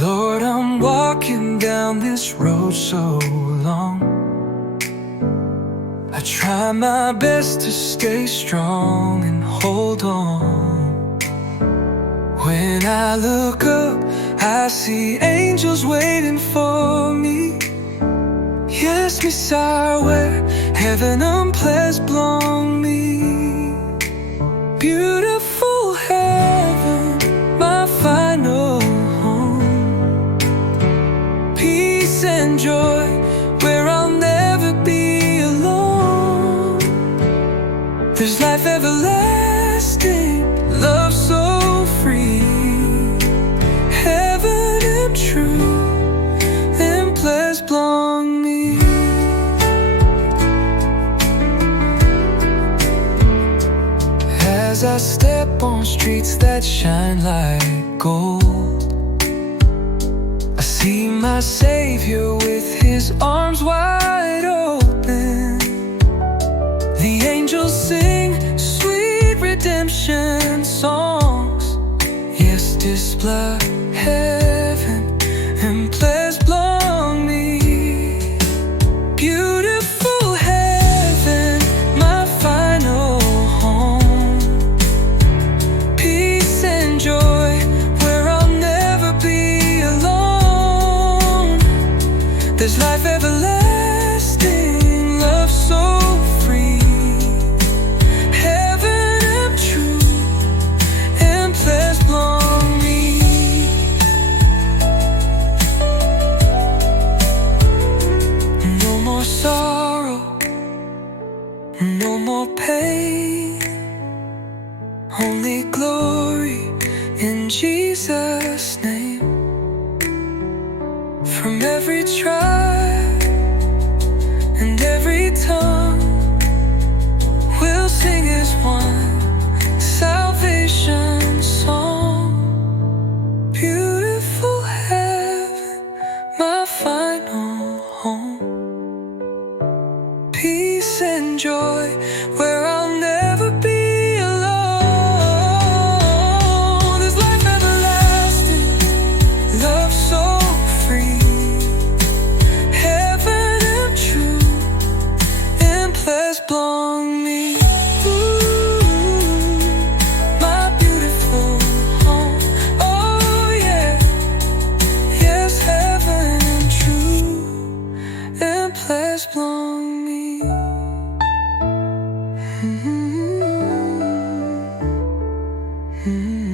Lord, I'm walking down this road so long. I try my best to stay strong and hold on. When I look up, I see angels waiting for me. Yes, Messiah, where heaven unplaced belong me. Beautiful heaven, my final home. Peace and joy, where I'll never be alone. There's life everlasting, love so free. Heaven and truth, and place belong me. As I step on streets that shine like gold, I see my Savior with His arms wide open. The angels sing sweet redemption songs. Yes, display heaven and place belong me. Beautiful heaven, my final home. Peace and joy, where I'll never be alone. There's life everlasting, love so free. Heaven and truth, and place belong me. No more sorrow, no more pain, only glory in Jesus' name. From every tribe and every tongue, we'll sing as one salvation song. Beautiful heaven, my final home. Peace and joy, where I'll never be alone. There's life everlasting, love so free. Heaven and truth, and place belong me. Ooh, my beautiful home. Oh yeah, yes, heaven and truth, and place belong me. Mm-hmm. Mm-hmm.